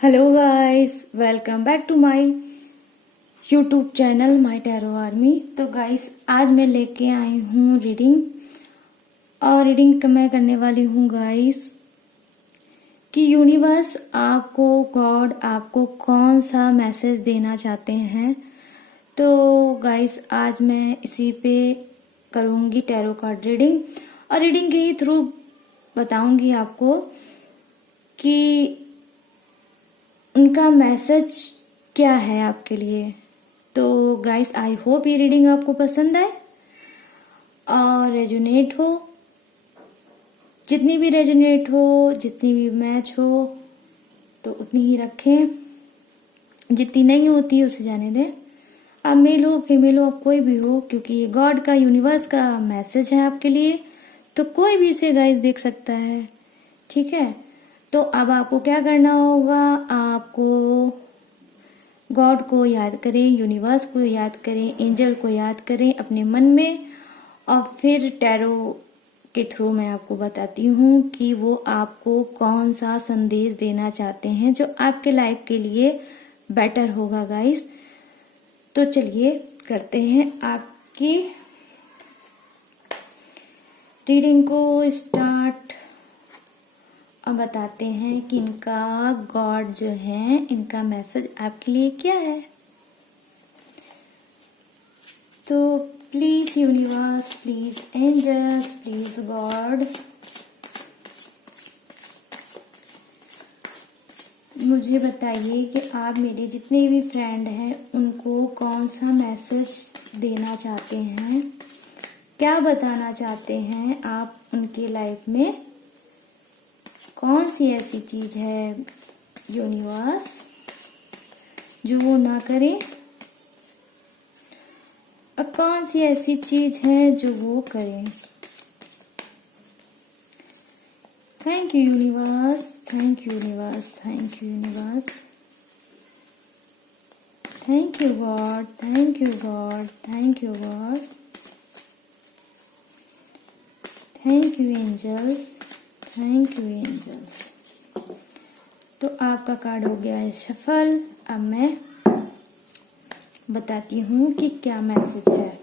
Hello guys, welcome back to my YouTube channel my tarot army. तो guys, आज मैं लेके आई हूँ रीडिंग। और रीडिंग मैं करने वाली हूँ गाइस कि यूनिवर्स आपको, गॉड आपको कौन सा मैसेज देना चाहते हैं। तो गाइस, आज मैं इसी पे करूँगी टैरो कार्ड रीडिंग, और रीडिंग के ही थ्रू बताऊंगी आपको कि उनका मैसेज क्या है आपके लिए। तो गाइस, आई होप ये रीडिंग आपको पसंद आए और रेजोनेट हो। जितनी भी रेजोनेट हो, जितनी भी मैच हो, तो उतनी ही रखें। जितनी नहीं होती उसे जाने दें। आप मेल हो, फीमेल हो, आप कोई भी हो, क्योंकि ये गॉड का, यूनिवर्स का मैसेज है आपके लिए। तो कोई भी इसे गाइस देख सकता है, ठीक है। तो अब आपको क्या करना होगा, आपको गॉड को याद करें, यूनिवर्स को याद करें, एंजल को याद करें अपने मन में, और फिर टैरो के थ्रू मैं आपको बताती हूँ कि वो आपको कौन सा संदेश देना चाहते हैं जो आपके लाइफ के लिए बेटर होगा गाइस। तो चलिए करते हैं आपकी रीडिंग को स्टार्ट। अब बताते हैं कि इनका गॉड जो है, इनका मैसेज आपके लिए क्या है। तो please universe, please angels, please God, मुझे बताइए कि आप मेरे जितने भी फ्रेंड हैं उनको कौन सा मैसेज देना चाहते हैं, क्या बताना चाहते हैं आप उनकी लाइफ में। कौन सी ऐसी चीज है यूनिवर्स जो वो ना करे, और कौन सी ऐसी चीज है जो वो करें। Thank you universe, thank you universe, thank you universe, thank you God, thank you God, thank you God, thank you angels, thank you angels. तो आपका कार्ड हो गया है सफल। अब मैं बताती हूँ कि क्या मैसेज है।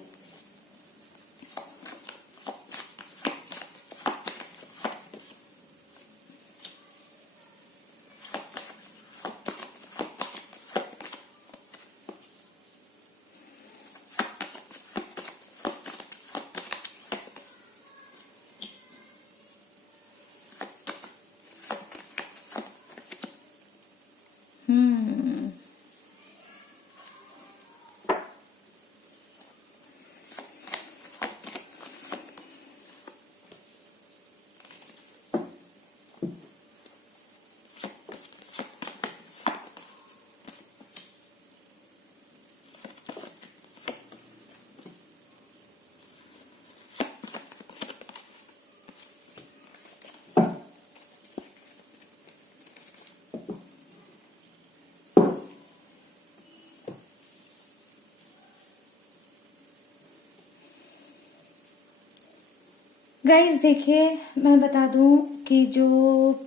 गाइस देखिए, मैं बता दूं कि जो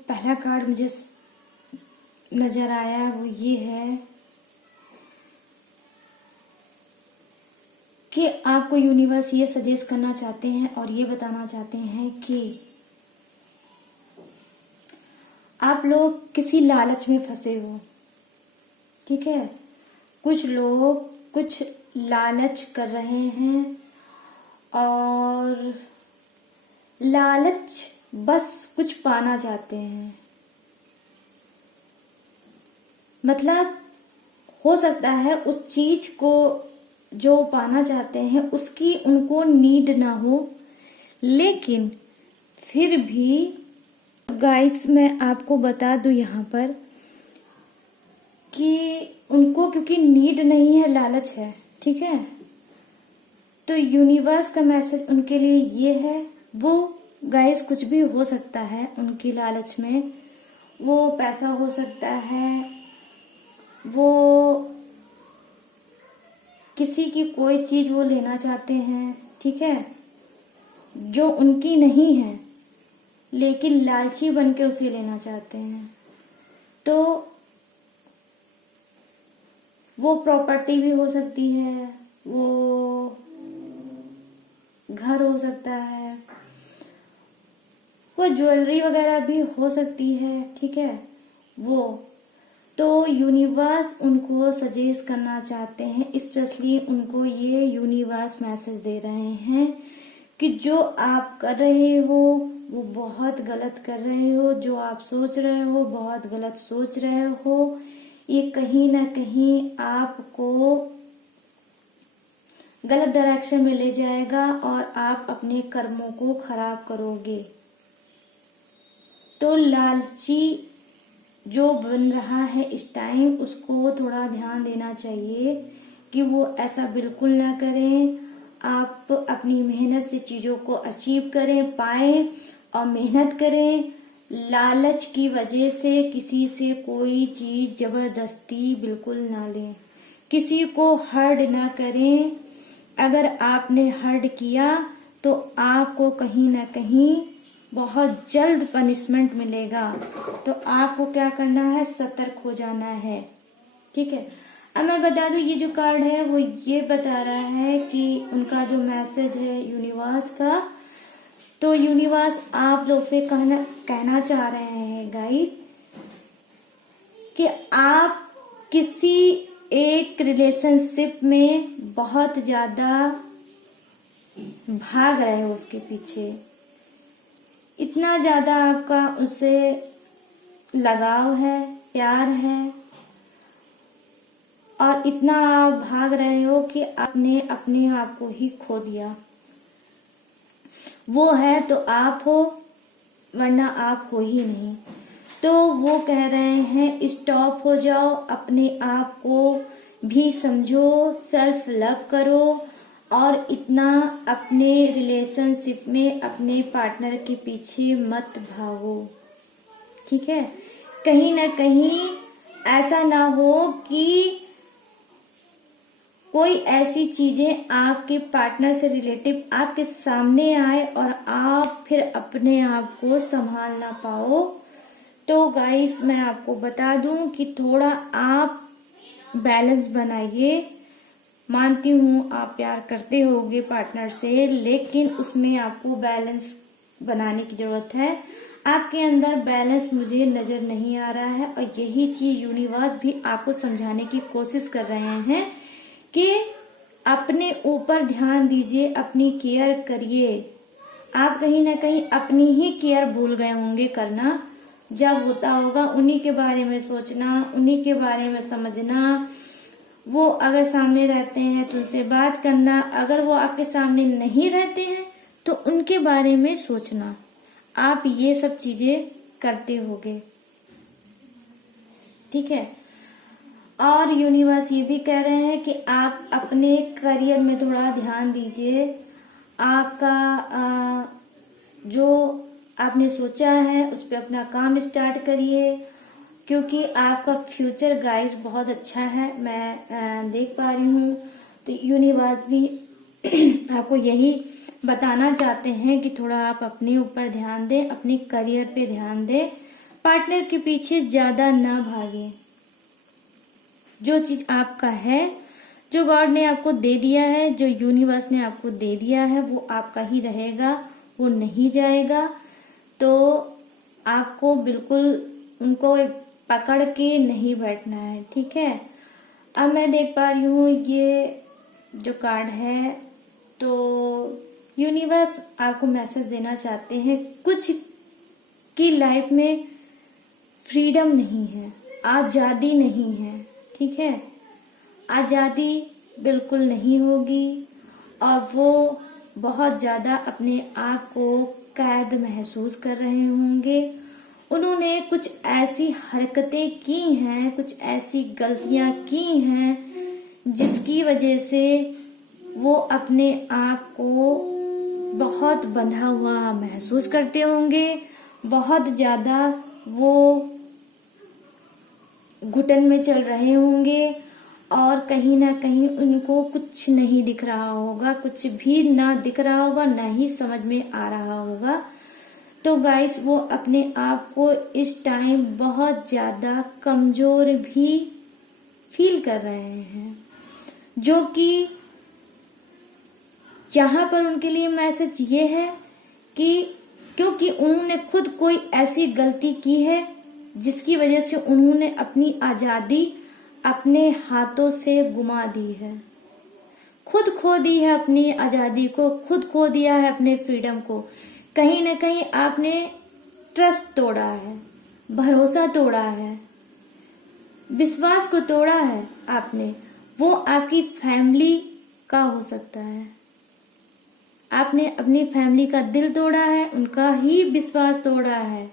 पहला कार्ड मुझे नजर आया वो ये है कि आपको यूनिवर्स ये सजेस्ट करना चाहते हैं और ये बताना चाहते हैं कि आप लोग किसी लालच में फंसे हो, ठीक है। कुछ लोग कुछ लालच कर रहे हैं, और लालच बस कुछ पाना चाहते हैं। मतलब हो सकता है उस चीज को जो पाना चाहते हैं उसकी उनको नीड ना हो, लेकिन फिर भी गाइस मैं आपको बता दूं यहाँ पर कि उनको क्योंकि नीड नहीं है, लालच है, ठीक है। तो यूनिवर्स का मैसेज उनके लिए ये है, वो गाइस कुछ भी हो सकता है उनकी लालच में। वो पैसा हो सकता है, वो किसी की कोई चीज वो लेना चाहते हैं, ठीक है, जो उनकी नहीं है, लेकिन लालची बन के उसे लेना चाहते हैं। तो वो प्रॉपर्टी भी हो सकती है, वो घर हो सकता है, वो ज्वेलरी वगैरह भी हो सकती है, ठीक है। वो तो यूनिवर्स उनको सजेस्ट करना चाहते हैं, स्पेशली उनको ये यूनिवर्स मैसेज दे रहे हैं कि जो आप कर रहे हो वो बहुत गलत कर रहे हो, जो आप सोच रहे हो बहुत गलत सोच रहे हो। ये कहीं ना कहीं आपको गलत डायरेक्शन में ले जाएगा और आप अपने कर्मों को खराब करोगे। तो लालची जो बन रहा है इस टाइम, उसको थोड़ा ध्यान देना चाहिए कि वो ऐसा बिल्कुल ना करें। आप अपनी मेहनत से चीजों को अचीव करें, पाएं और मेहनत करें। लालच की वजह से किसी से कोई चीज जबरदस्ती बिल्कुल ना लें, किसी को हर्ट ना करें। अगर आपने हर्ट किया तो आपको कहीं ना कहीं बहुत जल्द पनिशमेंट मिलेगा। तो आपको क्या करना है, सतर्क हो जाना है, ठीक है। अब मैं बता दूं, ये जो कार्ड है वो ये बता रहा है कि उनका जो मैसेज है यूनिवर्स का, तो यूनिवर्स आप लोग से कहना चाह रहे हैं गाइस कि आप किसी एक रिलेशनशिप में बहुत ज्यादा भाग रहे हो उसके पीछे, इतना ज्यादा आपका उससे लगाव है, प्यार है, और इतना आप भाग रहे हो कि आपने अपने आप को ही खो दिया। वो है तो आप हो, वरना आप हो ही नहीं। तो वो कह रहे हैं स्टॉप हो जाओ, अपने आप को भी समझो, सेल्फ लव करो और इतना अपने रिलेशनशिप में अपने पार्टनर के पीछे मत भागो, ठीक है। कहीं ना कहीं ऐसा ना हो कि कोई ऐसी चीजें आपके पार्टनर से रिलेटिव आपके सामने आए और आप फिर अपने आप को संभाल ना पाओ। तो गाइस मैं आपको बता दूं कि थोड़ा आप बैलेंस बनाइए। मानती हूँ आप प्यार करते होगे पार्टनर से, लेकिन उसमें आपको बैलेंस बनाने की जरूरत है। आपके अंदर बैलेंस मुझे नजर नहीं आ रहा है और यही चीज यूनिवर्स भी आपको समझाने की कोशिश कर रहे हैं कि अपने ऊपर ध्यान दीजिए, अपनी केयर करिए। आप कहीं ना कहीं अपनी ही केयर भूल गए होंगे करना। जब होता होगा उन्हीं के बारे में सोचना, उन्हीं के बारे में समझना। वो अगर सामने रहते हैं तो उनसे बात करना, अगर वो आपके सामने नहीं रहते हैं तो उनके बारे में सोचना। आप ये सब चीजें करते होगे, ठीक है। और यूनिवर्स ये भी कह रहे हैं कि आप अपने करियर में थोड़ा ध्यान दीजिए। आपका जो आपने सोचा है उस पर अपना काम स्टार्ट करिए, क्योंकि आपका फ्यूचर गाइस बहुत अच्छा है, मैं देख पा रही हूँ। तो यूनिवर्स भी आपको यही बताना चाहते हैं कि थोड़ा आप अपने ऊपर ध्यान दें, अपने करियर पे ध्यान दें, पार्टनर के पीछे ज्यादा ना भागें। जो चीज आपका है, जो गॉड ने आपको दे दिया है, जो यूनिवर्स ने आपको दे दिया है, वो आपका ही रहेगा, वो नहीं जाएगा। तो आपको बिल्कुल उनको पकड़ के नहीं बैठना है, ठीक है। अब मैं देख पा रही हूँ ये जो कार्ड है, तो यूनिवर्स आपको मैसेज देना चाहते हैं कुछ की लाइफ में फ्रीडम नहीं है, आजादी नहीं है, ठीक है। आजादी बिल्कुल नहीं होगी और वो बहुत ज्यादा अपने आप को कैद महसूस कर रहे होंगे। उन्होंने कुछ ऐसी हरकतें की हैं, कुछ ऐसी गलतियां की हैं जिसकी वजह से वो अपने आप को बहुत बंधा हुआ महसूस करते होंगे। बहुत ज्यादा वो घुटन में चल रहे होंगे और कहीं ना कहीं उनको कुछ नहीं दिख रहा होगा, कुछ भी ना दिख रहा होगा, ना ही समझ में आ रहा होगा। तो गाइस वो अपने आप को इस टाइम बहुत ज्यादा कमजोर भी फील कर रहे हैं, जो कि यहाँ पर उनके लिए मैसेज ये है कि क्योंकि उन्होंने खुद कोई ऐसी गलती की है जिसकी वजह से उन्होंने अपनी आजादी अपने हाथों से गुमा दी है, खुद खो दी है अपनी आजादी को, खुद खो दिया है अपने फ्रीडम को। कहीं ना कहीं आपने ट्रस्ट तोड़ा है, भरोसा तोड़ा है, विश्वास को तोड़ा है आपने। वो आपकी फैमिली का हो सकता है, आपने अपनी फैमिली का दिल तोड़ा है, उनका ही विश्वास तोड़ा है,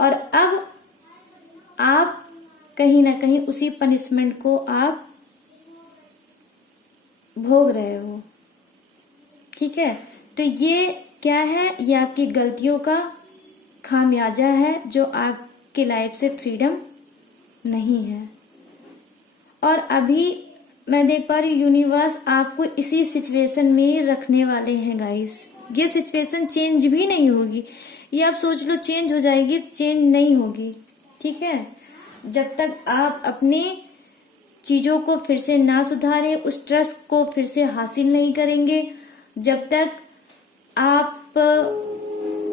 और अब आप कहीं ना कहीं उसी पनिशमेंट को आप भोग रहे हो। ठीक है, तो ये क्या है, ये आपकी गलतियों का खामियाजा है जो आपके लाइफ से फ्रीडम नहीं है। और अभी मैं देख पा रही हूँ यूनिवर्स आपको इसी सिचुएशन में रखने वाले हैं गाइस। ये सिचुएशन चेंज भी नहीं होगी, ये आप सोच लो चेंज हो जाएगी, चेंज नहीं होगी। ठीक है, जब तक आप अपनी चीजों को फिर से ना सुधारे, उस ट्रस्ट को फिर से हासिल नहीं करेंगे, जब तक आप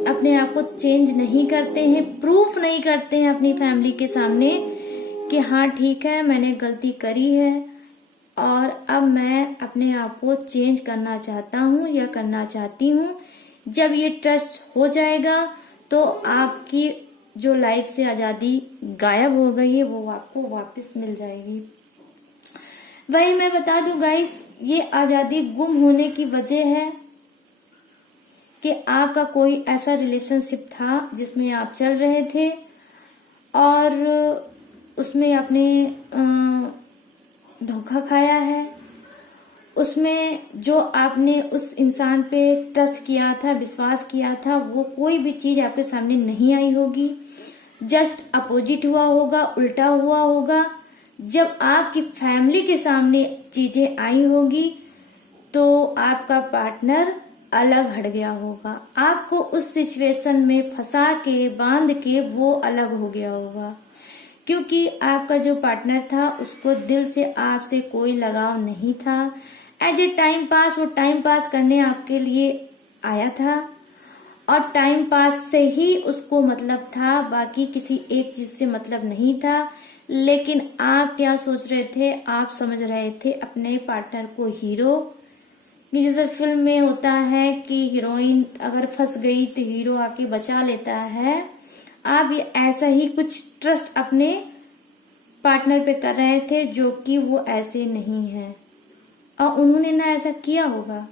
अपने आप को चेंज नहीं करते हैं, प्रूफ नहीं करते हैं अपनी फैमिली के सामने कि हाँ ठीक है मैंने गलती करी है और अब मैं अपने आप को चेंज करना चाहता हूँ या करना चाहती हूँ। जब ये ट्रस्ट हो जाएगा तो आपकी जो लाइफ से आजादी गायब हो गई है वो आपको वापस मिल जाएगी। वही मैं बता दूं गाइस, ये आजादी गुम होने की वजह है कि आपका कोई ऐसा रिलेशनशिप था जिसमें आप चल रहे थे और उसमें आपने धोखा खाया है। उसमें जो आपने उस इंसान पे ट्रस्ट किया था, विश्वास किया था, वो कोई भी चीज आपके सामने नहीं आई होगी, जस्ट अपोजिट हुआ होगा, उल्टा हुआ होगा। जब आपकी फैमिली के सामने चीजें आई होगी तो आपका पार्टनर अलग हट गया होगा, आपको उस सिचुएशन में फंसा के बांध के वो अलग हो गया होगा, क्योंकि आपका जो पार्टनर था उसको दिल से आपसे कोई लगाव नहीं था। एज ए टाइम पास वो टाइम पास करने आपके लिए आया था और टाइम पास से ही उसको मतलब था, बाकी किसी एक चीज से मतलब नहीं था। लेकिन आप क्या सोच रहे थे, आप समझ रहे थे अपने पार्टनर को हीरो, कि जैसे फिल्म में होता है कि हीरोइन अगर फंस गई तो हीरो आके बचा लेता है। आप ये ऐसा ही कुछ ट्रस्ट अपने पार्टनर पे कर रहे थे जो कि वो ऐसे नहीं है और उन्होंने ना ऐसा किया होगा।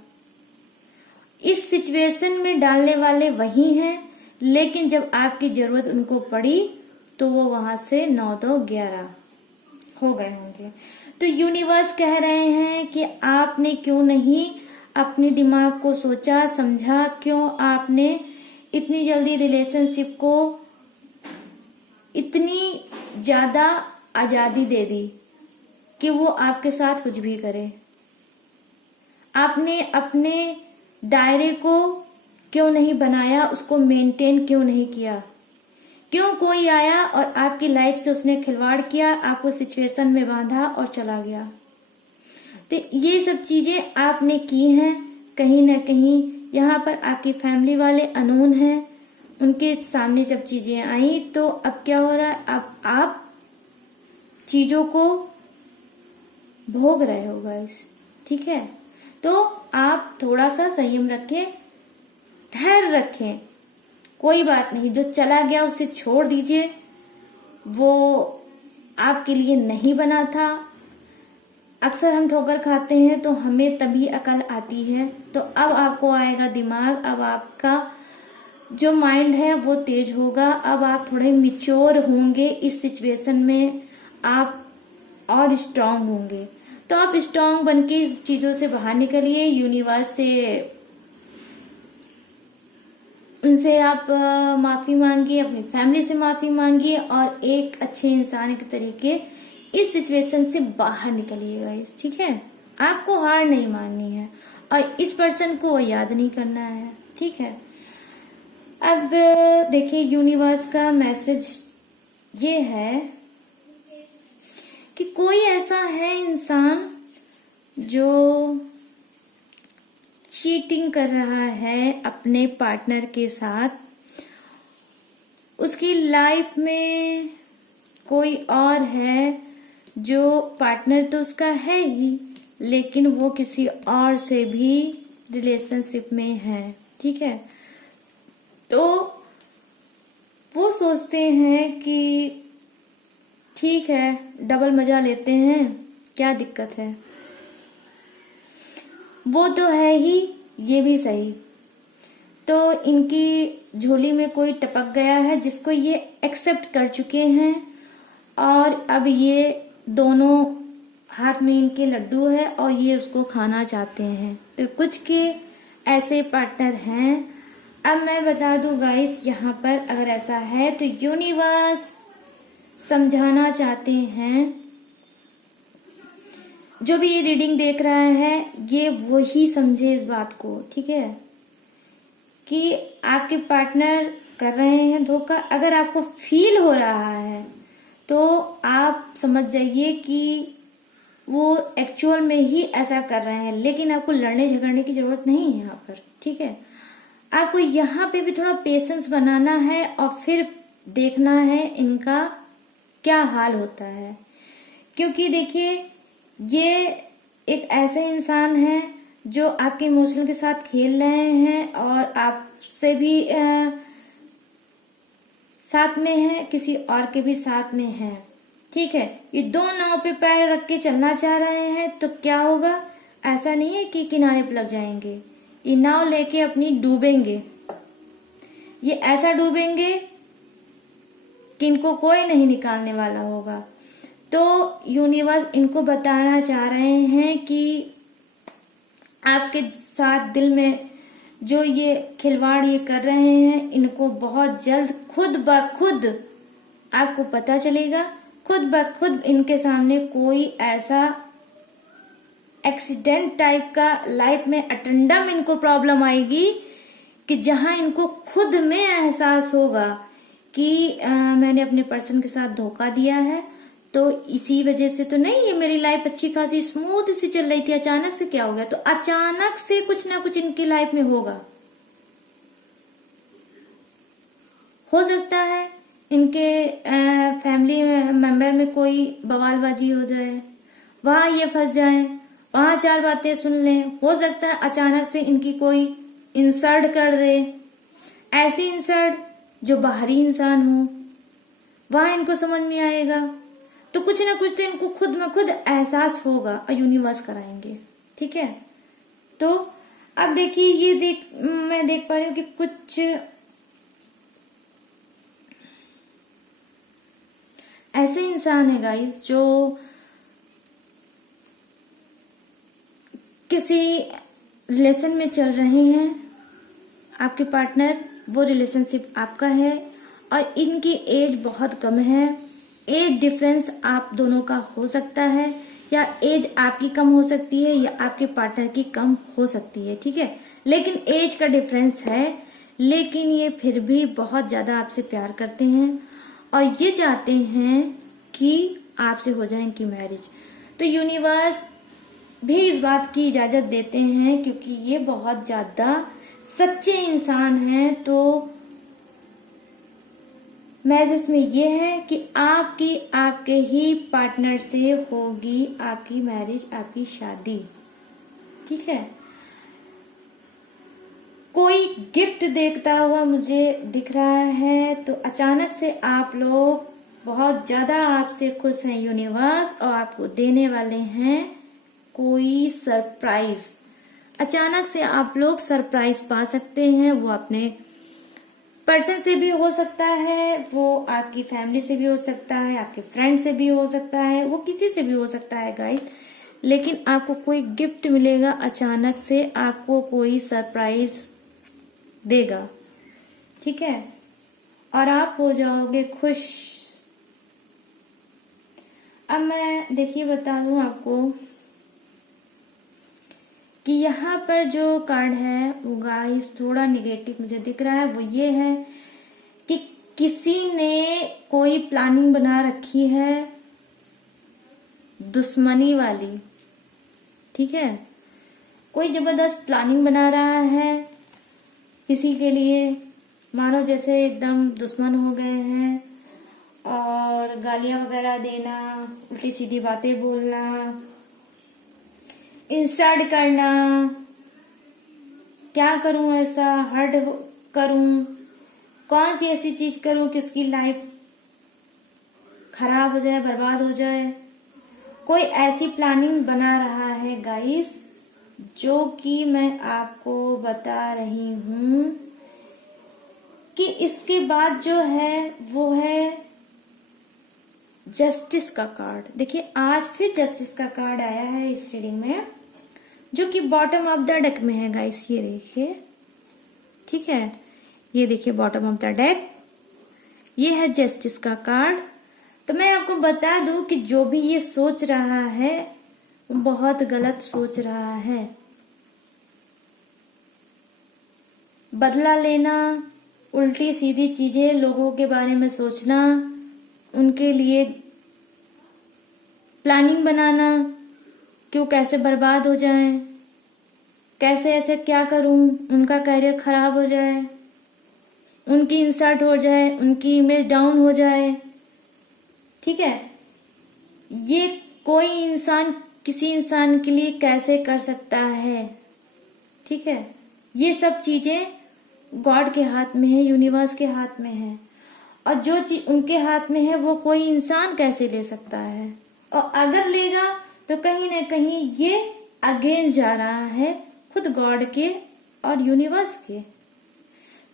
इस सिचुएशन में डालने वाले वही हैं, लेकिन जब आपकी जरूरत उनको पड़ी तो वो वहां से 9 2 11 हो गए होंगे। तो यूनिवर्स कह रहे हैं कि आपने क्यों नहीं अपने दिमाग को सोचा समझा, क्यों आपने इतनी जल्दी रिलेशनशिप को इतनी ज्यादा आजादी दे दी कि वो आपके साथ कुछ भी करे। आपने अपने दायरे को क्यों नहीं बनाया, उसको मेंटेन क्यों नहीं किया? क्यों कोई आया और आपकी लाइफ से उसने खिलवाड़ किया, आपको सिचुएशन में बांधा और चला गया? तो ये सब चीजें आपने की हैं। कहीं ना कहीं यहाँ पर आपकी फैमिली वाले अननोन हैं, उनके सामने जब चीजें आई तो अब क्या हो रहा है, अब आप चीजों को भोग रहे हो गाइस। ठीक है, तो आप थोड़ा सा संयम रखें, धैर्य रखें, कोई बात नहीं, जो चला गया उसे छोड़ दीजिए, वो आपके लिए नहीं बना था। अक्सर हम ठोकर खाते हैं तो हमें तभी अकल आती है, तो अब आपको आएगा दिमाग, अब आपका जो माइंड है वो तेज होगा, अब आप थोड़े मिच्योर होंगे, इस सिचुएशन में आप और स्ट्रांग होंगे। तो आप स्ट्रांग बन के चीजों से बाहर निकलिए, यूनिवर्स से उनसे आप माफी मांगिए, अपनी फैमिली से माफी मांगिए और एक अच्छे इंसान के तरीके इस सिचुएशन से बाहर निकलिएगा। इस ठीक है, आपको हार नहीं माननी है और इस पर्सन को याद नहीं करना है। ठीक है, अब देखिए यूनिवर्स का मैसेज ये है कि कोई ऐसा है इंसान जो चीटिंग कर रहा है अपने पार्टनर के साथ, उसकी लाइफ में कोई और है जो पार्टनर तो उसका है ही, लेकिन वो किसी और से भी रिलेशनशिप में है, ठीक है। तो वो सोचते हैं कि ठीक है, डबल मजा लेते हैं, क्या दिक्कत है, वो तो है ही, ये भी सही। तो इनकी झोली में कोई टपक गया है जिसको ये एक्सेप्ट कर चुके हैं, और अब ये दोनों हाथ में इनके लड्डू है और ये उसको खाना चाहते हैं। तो कुछ के ऐसे पार्टनर हैं। अब मैं बता दूं गाइस, यहाँ पर अगर ऐसा है तो यूनिवर्स समझाना चाहते हैं, जो भी ये रीडिंग देख रहा है ये वही समझे इस बात को, ठीक है, कि आपके पार्टनर कर रहे हैं धोखा। अगर आपको फील हो रहा है तो आप समझ जाइए कि वो एक्चुअल में ही ऐसा कर रहे हैं, लेकिन आपको लड़ने झगड़ने की जरूरत नहीं है यहाँ पर, ठीक है। आपको यहाँ पे भी थोड़ा पेशेंस बनाना है और फिर देखना है इनका क्या हाल होता है, क्योंकि देखिए ये एक ऐसे इंसान है जो आपके इमोशन के साथ खेल रहे हैं और आपसे भी साथ में है, किसी और के भी साथ में है, ठीक है। ये दो नाव पे पैर रख के चलना चाह रहे हैं, तो क्या होगा, ऐसा नहीं है कि किनारे पे लग जाएंगे, ये नाव लेके अपनी डूबेंगे। ये ऐसा डूबेंगे कि इनको कोई नहीं निकालने वाला होगा। तो यूनिवर्स इनको बताना चाह रहे हैं कि आपके साथ दिल में जो ये खिलवाड़ ये कर रहे हैं, इनको बहुत जल्द खुद ब खुद आपको पता चलेगा, खुद ब खुद इनके सामने कोई ऐसा एक्सीडेंट टाइप का लाइफ में अटेंडम इनको प्रॉब्लम आएगी कि जहां इनको खुद में एहसास होगा कि मैंने अपने पर्सन के साथ धोखा दिया है, तो इसी वजह से तो नहीं है मेरी लाइफ अच्छी खासी स्मूथ सी चल रही थी, अचानक से क्या हो गया। तो अचानक से कुछ ना कुछ इनकी लाइफ में होगा। हो सकता है इनके फैमिली मेंबर में कोई बवालबाजी हो जाए, वहां ये फंस जाए, वहां चार बातें सुन लें। हो सकता है अचानक से इनकी कोई इंसल्ट कर दे, ऐसी इंसल्ट जो बाहरी इंसान हो, वहां इनको समझ में आएगा। तो कुछ ना कुछ तो इनको खुद में खुद एहसास होगा और यूनिवर्स कराएंगे, ठीक है। तो अब देखिए ये मैं देख पा रही हूँ कि कुछ ऐसे इंसान है गाइस जो किसी रिलेशन में चल रहे हैं, आपके पार्टनर, वो रिलेशनशिप आपका है और इनकी एज बहुत कम है। एज डिफरेंस आप दोनों का हो सकता है, या एज आपकी कम हो सकती है या आपके पार्टनर की कम हो सकती है, ठीक है। लेकिन एज का डिफरेंस है, लेकिन ये फिर भी बहुत ज्यादा आपसे प्यार करते हैं और ये चाहते हैं कि आपसे हो जाए इनकी मैरिज। तो यूनिवर्स भी इस बात की इजाजत देते हैं, क्योंकि ये बहुत ज्यादा सच्चे इंसान हैं। तो मैसेज में ये है कि आपके ही पार्टनर से होगी आपकी मैरिज, आपकी शादी, ठीक है। कोई गिफ्ट देखता हुआ मुझे दिख रहा है, तो अचानक से आप लोग बहुत ज्यादा आपसे खुश हैं यूनिवर्स, और आपको देने वाले हैं कोई सरप्राइज। अचानक से आप लोग सरप्राइज पा सकते हैं। वो अपने पर्सन से भी हो सकता है, वो आपकी फैमिली से भी हो सकता है, आपके फ्रेंड से भी हो सकता है, वो किसी से भी हो सकता है गाइस। लेकिन आपको कोई गिफ्ट मिलेगा, अचानक से आपको कोई सरप्राइज देगा, ठीक है, और आप हो जाओगे खुश। अब मैं देखिए बता दूं आपको कि यहाँ पर जो कार्ड है वो गाइस थोड़ा निगेटिव मुझे दिख रहा है। वो ये है कि किसी ने कोई प्लानिंग बना रखी है दुश्मनी वाली, ठीक है। कोई जबरदस्त प्लानिंग बना रहा है किसी के लिए, मानो जैसे एकदम दुश्मन हो गए हैं, और गालियां वगैरह देना, उल्टी सीधी बातें बोलना, इंसल्ट करना, क्या करूं ऐसा, हर्ट करूं, कौन सी ऐसी चीज करूं कि उसकी लाइफ खराब हो जाए, बर्बाद हो जाए। कोई ऐसी प्लानिंग बना रहा है गाइस, जो कि मैं आपको बता रही हूं कि इसके बाद जो है वो है जस्टिस का कार्ड। देखिए आज फिर जस्टिस का कार्ड आया है इस रीडिंग में, जो कि बॉटम ऑफ द डेक में है गाइस, ये देखिए, ठीक है, ये देखिए बॉटम ऑफ द डेक, ये है जस्टिस का कार्ड। तो मैं आपको बता दूं कि जो भी ये सोच रहा है वो बहुत गलत सोच रहा है। बदला लेना, उल्टी सीधी चीजें लोगों के बारे में सोचना, उनके लिए प्लानिंग बनाना कि वो कैसे बर्बाद हो जाएं, कैसे ऐसे क्या करूं उनका करियर खराब हो जाए, उनकी इंसल्ट हो जाए, उनकी इमेज डाउन हो जाए, ठीक है। ये कोई इंसान किसी इंसान के लिए कैसे कर सकता है, ठीक है। ये सब चीजें गॉड के हाथ में है, यूनिवर्स के हाथ में है, और जो चीज उनके हाथ में है वो कोई इंसान कैसे ले सकता है, और अगर लेगा तो कहीं ना कहीं ये अगेंस्ट जा रहा है खुद गॉड के और यूनिवर्स के।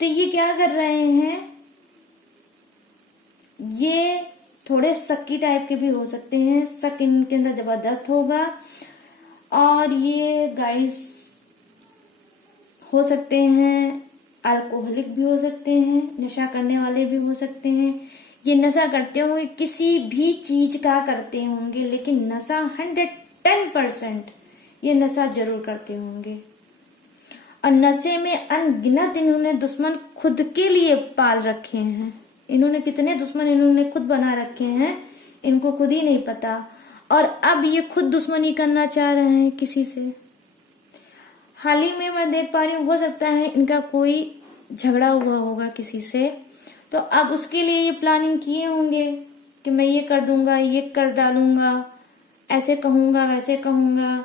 तो ये क्या कर रहे हैं, ये थोड़े शक्की टाइप के भी हो सकते हैं, शक इनके अंदर जबरदस्त होगा, और ये गाइस हो सकते हैं अल्कोहलिक भी हो सकते हैं, नशा करने वाले भी हो सकते हैं। ये नशा करते होंगे, किसी भी चीज का करते होंगे, लेकिन नशा 110% ये नशा जरूर करते होंगे। और नशे में अनगिनत इन्होंने दुश्मन खुद के लिए पाल रखे हैं। इन्होंने कितने दुश्मन इन्होंने खुद बना रखे हैं, इनको खुद ही नहीं पता, और अब ये खुद दुश्मनी करना चाह रहे हैं किसी से। हाल ही में मैं देख पा रही हूँ, हो सकता है इनका कोई झगड़ा हुआ होगा किसी से, तो अब उसके लिए ये प्लानिंग किए होंगे कि मैं ये कर दूंगा, ये कर डालूंगा, ऐसे कहूंगा, वैसे कहूंगा।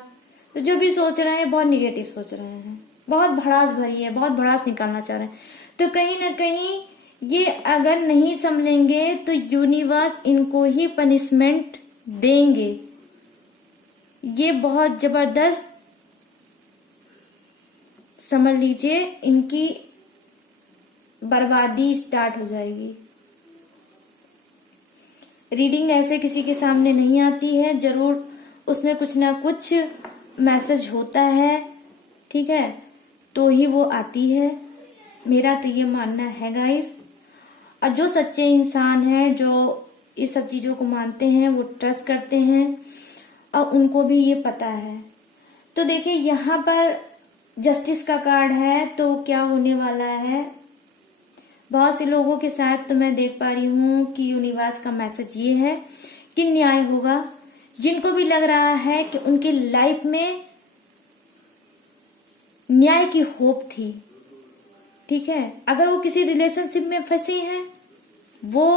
तो जो भी सोच रहे हैं बहुत निगेटिव सोच रहे हैं, बहुत भड़ास भरी है, बहुत भड़ास निकालना चाह रहे हैं। तो कहीं ना कहीं ये अगर नहीं संभलेंगे तो यूनिवर्स इनको ही पनिशमेंट देंगे। ये बहुत जबरदस्त, समझ लीजिए, इनकी बर्बादी स्टार्ट हो जाएगी। रीडिंग ऐसे किसी के सामने नहीं आती है, जरूर उसमें कुछ ना कुछ मैसेज होता है, ठीक है, तो ही वो आती है। मेरा तो ये मानना है गाइस। और जो सच्चे इंसान हैं, जो ये सब चीजों को मानते हैं, वो ट्रस्ट करते हैं, और उनको भी ये पता है। तो देखिए यहाँ पर जस्टिस का कार्ड है, तो क्या होने वाला है, बहुत से लोगों के साथ तो मैं देख पा रही हूँ कि यूनिवर्स का मैसेज ये है कि न्याय होगा। जिनको भी लग रहा है कि उनकी लाइफ में न्याय की होप थी, ठीक है, अगर वो किसी रिलेशनशिप में फंसी हैं, वो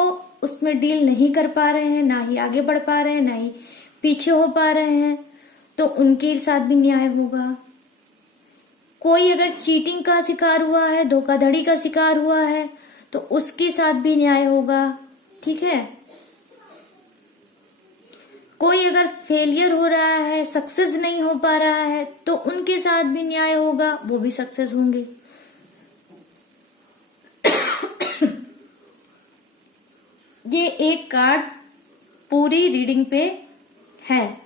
उसमें डील नहीं कर पा रहे हैं, ना ही आगे बढ़ पा रहे हैं, ना ही पीछे हो पा रहे हैं, तो उनके साथ भी न्याय होगा। कोई अगर चीटिंग का शिकार हुआ है, धोखाधड़ी का शिकार हुआ है, तो उसके साथ भी न्याय होगा, ठीक है। कोई अगर फेलियर हो रहा है, सक्सेस नहीं हो पा रहा है, तो उनके साथ भी न्याय होगा, वो भी सक्सेस होंगे। ये एक कार्ड पूरी रीडिंग पे है,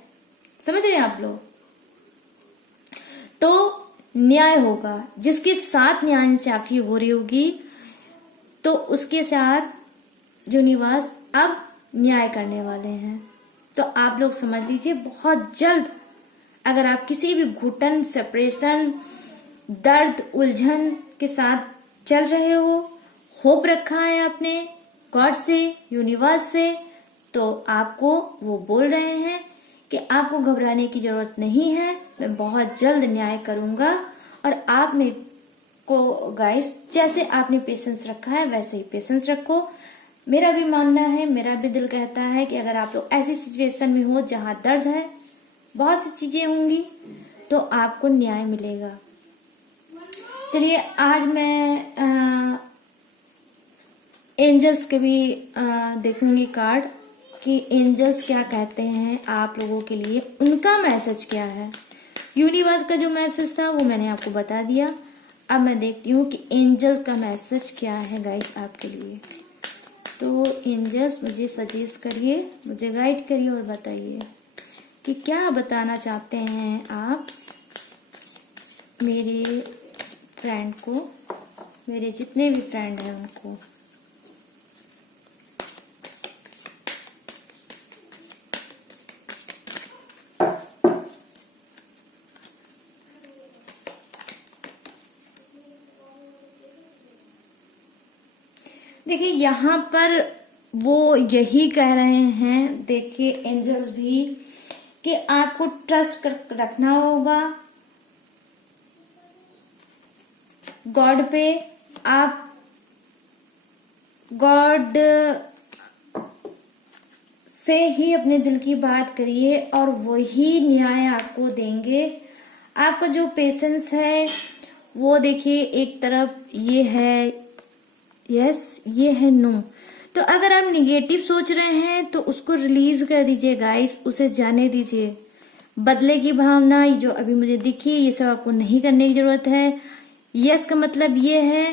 समझ रहे हैं आप लोग। तो न्याय होगा, जिसके साथ न्याय इंसाफी हो रही होगी, तो उसके साथ यूनिवर्स अब न्याय करने वाले हैं। तो आप लोग समझ लीजिए, बहुत जल्द अगर आप किसी भी घुटन, सेपरेशन, दर्द, उलझन के साथ चल रहे हो, होप रखा है आपने गॉड से, यूनिवर्स से, तो आपको वो बोल रहे हैं कि आपको घबराने की जरूरत नहीं है, मैं बहुत जल्द न्याय करूंगा और आप में को गाइस जैसे आपने पेशेंस रखा है वैसे ही पेशेंस रखो। मेरा भी मानना है, मेरा भी दिल कहता है कि अगर आप लोग ऐसी सिचुएशन में हो जहां दर्द है, बहुत सी चीजें होंगी, तो आपको न्याय मिलेगा। चलिए आज मैं एंजल्स के भी देखूंगी कार्ड कि एंजल्स क्या कहते हैं आप लोगों के लिए, उनका मैसेज क्या है। यूनिवर्स का जो मैसेज था वो मैंने आपको बता दिया। अब मैं देखती हूँ कि एंजल का मैसेज क्या है गाइस आपके लिए। तो एंजल्स मुझे सजेस्ट करिए, मुझे गाइड करिए और बताइए कि क्या बताना चाहते हैं आप मेरे फ्रेंड को, मेरे जितने भी फ्रेंड हैं उनको। देखिए यहाँ पर वो यही कह रहे हैं, देखिए एंजल्स भी, कि आपको ट्रस्ट रखना होगा गॉड पे। आप गॉड से ही अपने दिल की बात करिए और वही न्याय आपको देंगे। आपका जो पेशेंस है वो देखिए, एक तरफ ये है यस, ये है नो। तो अगर आप निगेटिव सोच रहे हैं तो उसको रिलीज कर दीजिए गाइस, उसे जाने दीजिए। बदले की भावना जो अभी मुझे दिखी, ये सब आपको नहीं करने की जरूरत है। यस का मतलब ये है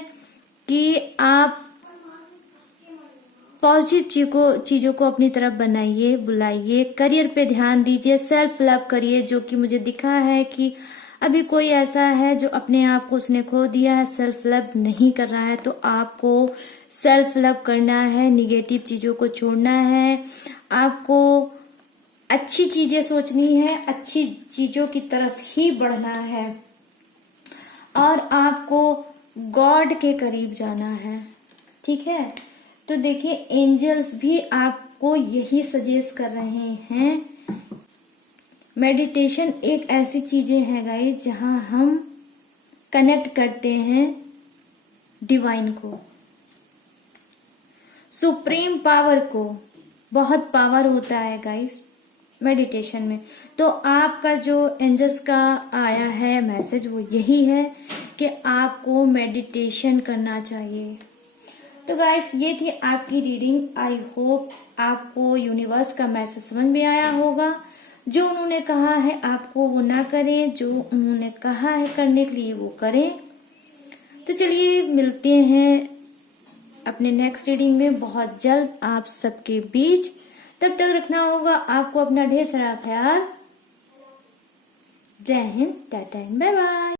कि आप पॉजिटिव चीजों को अपनी तरफ बनाइए, बुलाइए, करियर पे ध्यान दीजिए, सेल्फ लव करिए। जो कि मुझे दिखा है कि अभी कोई ऐसा है जो अपने आप को उसने खो दिया है, सेल्फ लव नहीं कर रहा है, तो आपको सेल्फ लव करना है, निगेटिव चीजों को छोड़ना है, आपको अच्छी चीजें सोचनी है, अच्छी चीजों की तरफ ही बढ़ना है और आपको गॉड के करीब जाना है। ठीक है, तो देखिए एंजल्स भी आपको यही सजेस्ट कर रहे हैं। मेडिटेशन एक ऐसी चीजें है गाइस जहां हम कनेक्ट करते हैं डिवाइन को, सुप्रीम पावर को। बहुत पावर होता है गाइस मेडिटेशन में। तो आपका जो एंजल्स का आया है मैसेज वो यही है कि आपको मेडिटेशन करना चाहिए। तो गाइस ये थी आपकी रीडिंग। आई होप आपको यूनिवर्स का मैसेज समझ में आया होगा। जो उन्होंने कहा है आपको वो ना करें, जो उन्होंने कहा है करने के लिए वो करें। तो चलिए मिलते हैं अपने नेक्स्ट रीडिंग में बहुत जल्द आप सबके बीच। तब तक रखना होगा आपको अपना ढेर सारा ख्याल। जय Hind, tata and bye bye.